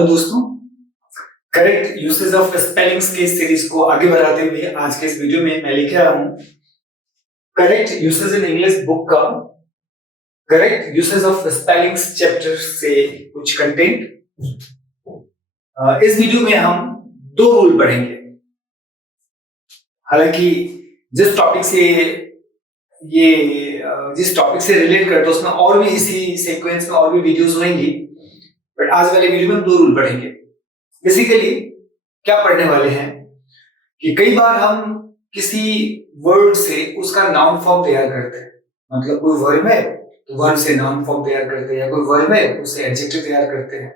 Hello दोस्तों, correct usage of spellings की series को आगे बढ़ाते हुए आज के इस वीडियो में मैं लेके आया हूं correct usage in English book का correct usage of spellings chapter से कुछ कंटेंट। इस वीडियो में हम दो रूल पढ़ेंगे। हालांकि जिस टॉपिक से रिलेट करते हैं उसमें और भी इसी सीक्वेंस में और भी वीडियोस होंगी, बट आज वाले वीडियो में हम दो रूल पढ़ेंगे। बेसिकली क्या पढ़ने वाले हैं कि कई बार हम किसी वर्ड से उसका नाउन फॉर्म तैयार करते हैं। मतलब कोई वर्ब है तो वर्ब से नाउन फॉर्म तैयार करते हैं, या कोई वर्ब है उससे एडजेक्टिव तैयार करते हैं,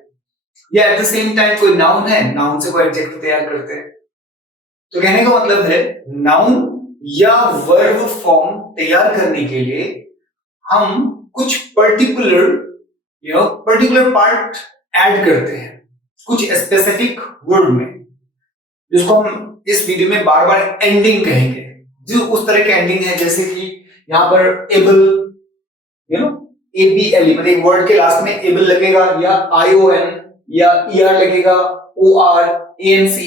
या एट द सेम टाइम कोई नाउन है नाउन से कोई एडजेक्टिव तैयार करते हैं। तो कहने का मतलब है नाउन या वर्ब फॉर्म तैयार करने के लिए हम कुछ पर्टिकुलर पार्ट ऐड करते हैं कुछ स्पेसिफिक वर्ड में, जिसको हम इस वीडियो में बार बार एंडिंग कहेंगे। जो उस तरह के एंडिंग है जैसे कि यहाँ पर एबल, ABLE, मतलब एक वर्ड के लास्ट में एबल लगेगा, या ION, या ER लगेगा, OR, ANCE,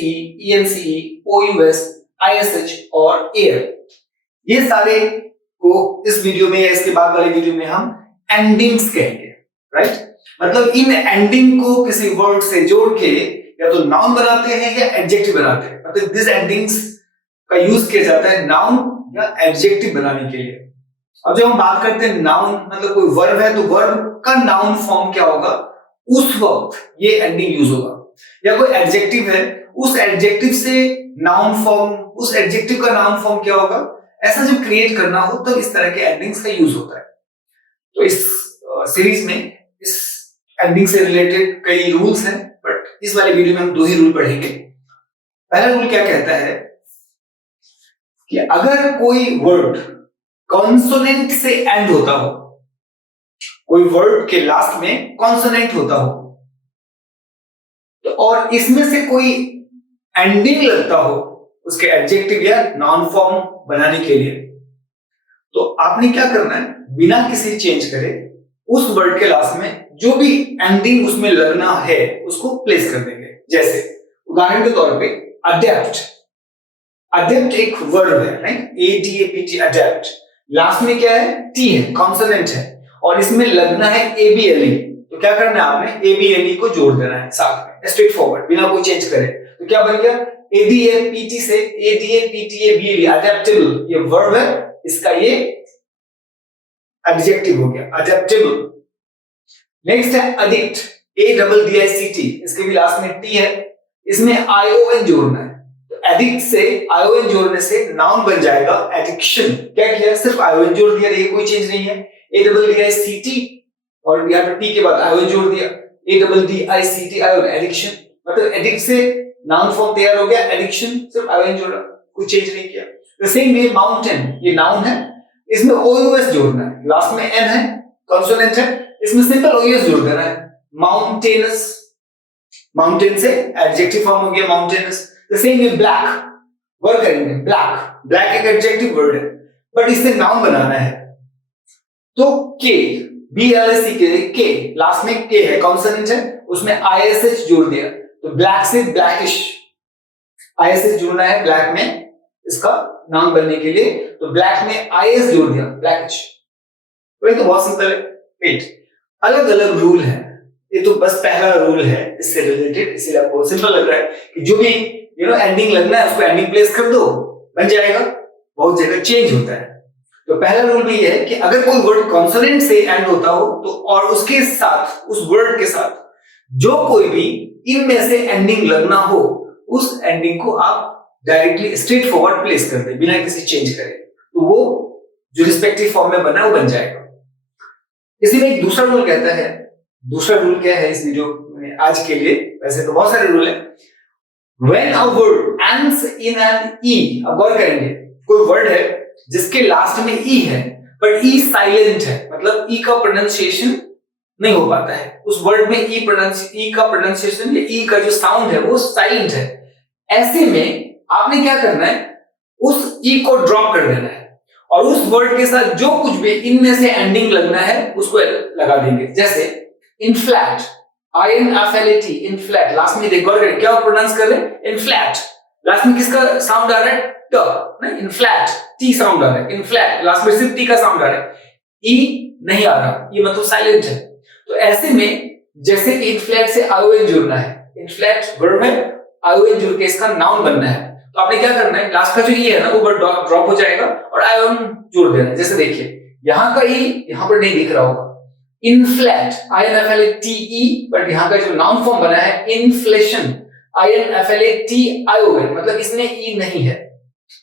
ENCE, OUS, ISH और AIR। ये सारे को इस वीडियो में या इसके बाद वाले वीडियो में हम एंडिंग्स कहेंगे, राइट। मतलब इन एंडिंग को किसी वर्ड से जोड़ के या तो नाउन बनाते हैं या एडजेक्टिव बनाते हैं। मतलब दिस एंडिंग्स का यूज किया जाता है नाउन या एडजेक्टिव बनाने के लिए। अब जब हम बात करते हैं नाउन, मतलब कोई वर्ब है तो वर्ब का नाउन फॉर्म क्या होगा, उस वक्त ये एंडिंग यूज होगा। या कोई एडजेक्टिव है, उस एडजेक्टिव से नाउन फॉर्म, उस एडजेक्टिव का नाउन फॉर्म क्या होगा, ऐसा जब क्रिएट करना हो तो इस तरह के एंडिंग्स का यूज होता है। तो इस सीरीज में इस एंडिंग से रिलेटेड कई रूल्स हैं, बट इस वाले वीडियो में हम दो ही रूल पढ़ेंगे। पहला रूल क्या कहता है कि अगर कोई वर्ड कॉन्सोनेंट से एंड होता हो, कोई वर्ड के लास्ट में कॉन्सोनेंट होता हो तो और इसमें से कोई एंडिंग लगता हो उसके एडजेक्टिव या नाउन फॉर्म बनाने के लिए, तो आपने क्या करना है, बिना किसी चेंज करे उस वर्ड के लास्ट में जो भी एंडिंग उसमें लगना है उसको प्लेस कर देंगे। जैसे उदाहरण के तौर पे अडेप्ट, अडेप्ट एक वर्ब है, राइट, ADAPT, अडेप्ट। लास्ट में क्या है, T है, कॉन्सोनेंट है, और इसमें लगना है ABLE। तो क्या करना है, आपने ABLE को जोड़ देना है साथ में, स्ट्रेट फॉरवर्ड, बिना कोई चेंज करे। तो क्या बन गया, ADAPT से ADAPTABLE, अडेप्टेबल। ये वर्ब है, इसका ये एडजेक्टिव हो गया, अडेप्टेबल। नेक्स्ट है अडिक्ट, ADDICT, इसके भी लास्ट में T है, इसमें ION जोड़ना है। तो एडिक्ट से ION जोड़ने से नाउन बन जाएगा एडिक्शन। क्या किया, सिर्फ ION जोड़ दिया, ये कोई चेंज नहीं है, ADDICT, और यहाँ पर T के बाद ION जोड़ दिया, ADDICT, ION, एडिक्शन। मतलब एडिक्ट से नाउन फॉर्म तैयार हो गया, एडिक्शन, सिर्फ ION जोड़ा, कोई चेंज नहीं किया। द सेम वे माउंटेन, ये नाउन है, इसमें OUS जोड़ना है, लास्ट में N है, कॉन्सोनेंट है, इसमें सिंपल OUS जोड़ देना है, माउंटेनस। माउंटेन से एडजेक्टिव फॉर्म हो गया mountainous. The same way black, work करेंगे, ब्लैक, ब्लैक एक एडजेक्टिव वर्ड है, बट इससे नाउन बनाना है। तो K, BLACK, लास्ट में K है, कॉन्सोनेंट है, उसमें ISH जोड़ दिया, तो ब्लैक से ब्लैकिश, ISH जोड़ना है ब्लैक में इसका नाउन बनने के लिए, तो ब्लैक में IS जोड़ दिया, ब्लैकिश। तो ये तो बहुत सिंपल है। वेट, अलग अलग रूल है, ये तो बस पहला रूल है इससे रिलेटेड, इसीलिए आपको सिंपल लग रहा है कि जो भी एंडिंग लगना है उसको एंडिंग प्लेस कर दो, बन जाएगा। बहुत जगह चेंज होता है। तो पहला रूल भी है कि अगर कोई वर्ड कॉन्सोनेंट से एंड होता हो तो और उसके साथ, उस वर्ड के साथ जो कोई भी इनमें से एंडिंग लगना हो, उस एंडिंग को आप डायरेक्टली स्ट्रेट फॉरवर्ड प्लेस कर दे बिना किसी चेंज करे, तो वो जो रिस्पेक्टिव फॉर्म में बना है वो बन जाएगा। इसी में एक दूसरा रूल कहता है, दूसरा रूल क्या है इस वीडियो में आज के लिए, वैसे तो बहुत सारे रूल है। When a word ends in an E, अब गौर करेंगे, कोई वर्ड है जिसके लास्ट में E है बट E साइलेंट है, मतलब E का प्रोनाउंसिएशन नहीं हो पाता है, उस वर्ड में E का प्रोनाउंसिएशन या E का जो साउंड है वो साइलेंट है। ऐसे में आपने क्या करना है, उस E को ड्रॉप कर देना है और उस वर्ड के साथ जो कुछ भी इनमें से एंडिंग लगना है उसको लगा देंगे। जैसे इनफ्लैट, INFLAT, इनफ्लैट। लास्ट में देखो क्या प्रोनाउंस कर रहे हैं, इनफ्लैट। लास्ट में किसका साउंड आ रहा है, ट, नहीं इनफ्लैट, टी साउंड आ रहा है, इनफ्लैट। लास्ट में सिर्फ टी का साउंड आ रहा है, ई नहीं आ रहा, ये मतलब साइलेंट है। तो ऐसे में जैसे कि इनफ्लैट से आईओएन जुड़ना है, इनफ्लैट वर्ब है, आईओएन जुड़ के इसका नाउन बनना है, तो आपने क्या करना है, लास्ट का जो ई है ना वो वर्ड ड्रॉप हो जाएगा और आईओएन जोड़ देना है। जैसे देखिए यहां का ई यहां पर नहीं दिख रहा होगा, इनफ्लैट, INFLATE, बट यहां का जो नाउन फॉर्म बना है इनफ्लेशन, INFLATION, मतलब इसमें ई नहीं है।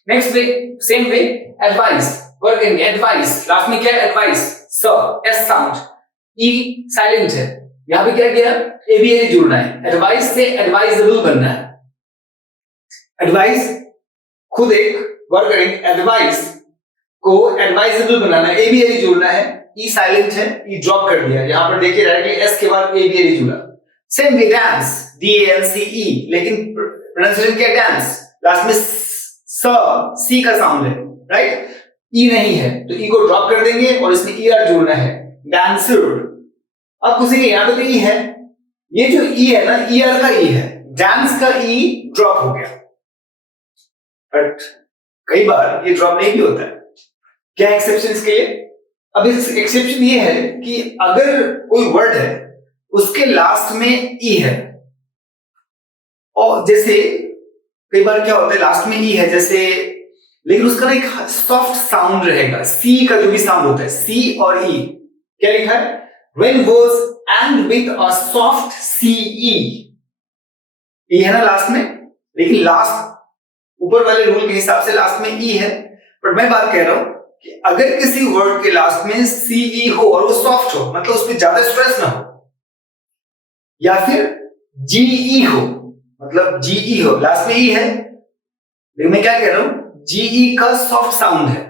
Next way, same way, advice, work in advice, last में क्या है, एडवाइस, एस साउंड, ई साइलेंट है, यहां पे क्या किया, एबीएल जुड़ना है, एडवाइस से एडवाइजेबल बनना है। एडवाइस खुद एक वर्क करेंगे, एडवाइस को एडवाइजेबल बनाना है, एबीएल जोड़ना है, ई साइलेंट है, ई ड्रॉप कर दिया, यहां पर देखिए डायरेक्टली एस के बाद एबीएल जुड़ा। सेम वे डांस, DANCE, लेकिन प्रोनाउंसिएशन क्या, डांस, लास्ट में सी का साउंड है, राइट, ई नहीं है तो ई को ड्रॉप कर देंगे और इसमें ईआर जोड़ना है, डांसर। अब किसी के यहां पे तो ई है, ये जो ई है ना ईआर का ई है, डांस का ई ड्रॉप हो गया, बट कई बार ये ड्रॉप नहीं भी होता है। क्या एक्सेप्शन इसके लिए, अब इस एक्सेप्शन ये है कि अगर कोई वर्ड है उसके लास्ट में ई है, और जैसे कई बार क्या होता है लास्ट में ई है जैसे, लेकिन उसका ना एक सॉफ्ट साउंड रहेगा, सी का जो भी साउंड होता है, सी और ई, क्या लिखा है, when words end with a soft CE, ई है ना लास्ट में, लेकिन लास्ट ऊपर वाले रूल के हिसाब से लास्ट में ई है, पर मैं बात कह रहा हूं कि अगर किसी वर्ड के लास्ट में सीई हो और वो सॉफ्ट हो, मतलब उस पर ज्यादा स्ट्रेस ना हो, या फिर जीई हो, मतलब जीई हो, लास्ट में ई है लेकिन मैं क्या कह रहा हूं, जीई का सॉफ्ट साउंड है,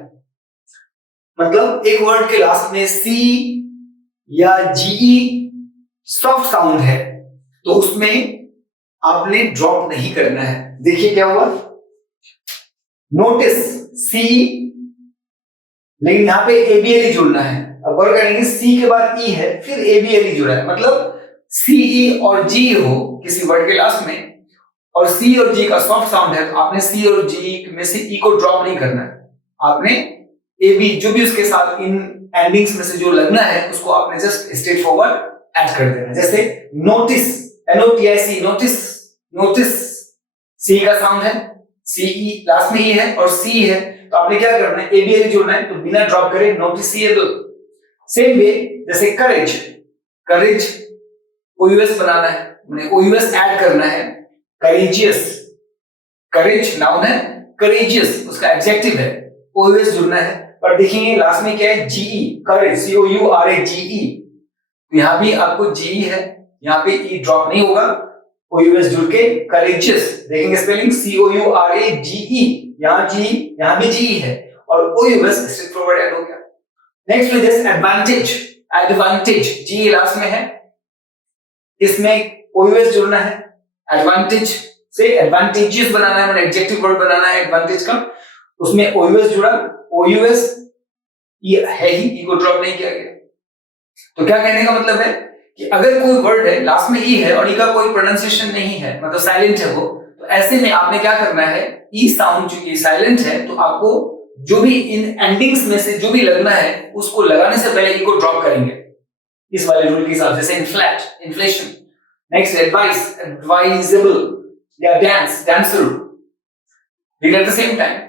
मतलब एक वर्ड के लास्ट में सी या जीई सॉफ्ट साउंड है तो उसमें आपने ड्रॉप नहीं करना है। देखिए क्या हुआ, नोटिस सी, लेकिन यहां पे एबीएल जुड़ना है, अब गौर करेंगे सी के बाद ई है फिर एबीएल जुड़ा है, मतलब सीई और जी हो किसी वर्ड के लास्ट में और सी और जी का सॉफ्ट साउंड है, तो आपने सी और जी में से ई को ड्रॉप नहीं करना है, आपने एबी जो भी उसके साथ इन एंडिंग्स में से जो लगना है उसको आपने जस्ट स्ट्रेट फॉरवर्ड ऐड कर देना। जैसे नोटिस, NOTIC, नोटिस, नोटिस सी का साउंड है, सीई लास्ट में ई है और सी है, तो आपने क्या करना है, एबीएल जोड़ना है, तो बिना ड्रॉप करे नोटिसिएबल। सेम वे जैसे करेज, करेज ओयूएस बनाना है, मैंने ओयूएस ऐड करना है, करेजियस, करेज नाउन है, करेजियस उसका एडजेक्टिव है, ओयूएस जुड़ना है, पर देखेंगे लास्ट में क्या है, जीई, करेज, COURAGE, तो यहां भी आपको जीई है, यहां पे ई ड्रॉप नहीं होगा, ओयूएस जुड़ के करेजियस, देखेंगे स्पेलिंग COURAGE, यहां जी, यहां भी जी है और ओयूएस स्ट्रेट फॉरवर्ड ऐड हो गया। Next with this advantage, advantage जी लास्ट में है, इसमें ओयूएस जुड़ना है, एडवांटेज से एडवांटेजेस बनाना है, मतलब एडजेक्टिव वर्ड बनाना है एडवांटेज का, उसमें ओयूएस जुड़ा, ओयूएस ये है ही, ई को ड्रॉप नहीं किया गया। तो क्या कहने का मतलब है कि अगर कोई वर्ड है लास्ट में ई है और ई का कोई प्रोनाउंसिएशन नहीं है, मतलब साइलेंट है वो, तो ऐसे में आपने क्या करना है, ई साउंड चूंकि साइलेंट है तो आपको जो भी इन एंडिंग्स में से जो भी लगना है उसको लगाने से पहले ई को ड्रॉप करेंगे, इस वाले रूल के हिसाब से, जैसे इनफ्लैट, इन्फ्लेशन। नेक्स्ट एडवाइस, एडवाइजेबल या डांस, डांसर, लेकिन एट द सेम टाइम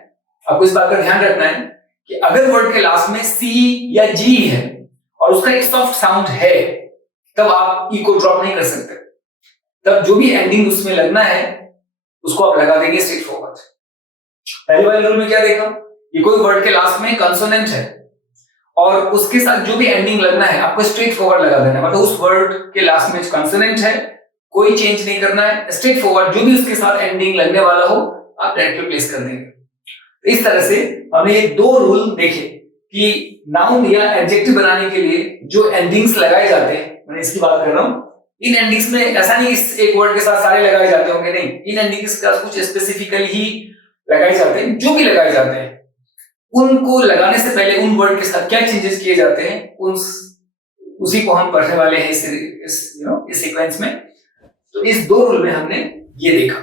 आपको इस बात का ध्यान रखना है कि अगर वर्ड के लास्ट में सी या जी है और उसका एक सॉफ्ट साउंड है तब आप ई को ड्रॉप नहीं कर सकते, तब जो भी एंडिंग उसमें लगना है उसको आप लगा देंगे स्ट्रेट फॉरवर्ड। पहले वाले रूल में क्या देखा, ये कोई वर्ड के लास्ट में कंसोनेंट है और उसके साथ जो भी एंडिंग लगना है आपको स्ट्रेट फॉरवर्ड लगा देना है, मतलब उस वर्ड के लास्ट में कंसोनेंट है, कोई चेंज नहीं करना है, स्ट्रेट फॉरवर्ड जो भी उसके साथ एंडिंग लगने वाला हो आप डायरेक्टली प्लेस कर देंगे। तो इस तरह से हमने ये दो रूल देखे कि नाउन या एडजेक्टिव बनाने के लिए जो एंडिंग्स लगाए जाते हैं, मैं इसकी बात कर रहा हूं, इन एंडिंग्स में ऐसा नहीं इस एक वर्ड के साथ सारे लगाए जाते होंगे, नहीं, इन एंडिंग्स का कुछ स्पेसिफिकली ही लगाए जाते हैं, जो भी लगाए जाते हैं उनको लगाने से पहले उन वर्ड के साथ क्या चेंजेस किए जाते हैं, उन उसी को हम पढ़ने वाले हैं इस सीक्वेंस में। तो इस 2 रूल में हमने ये देखा।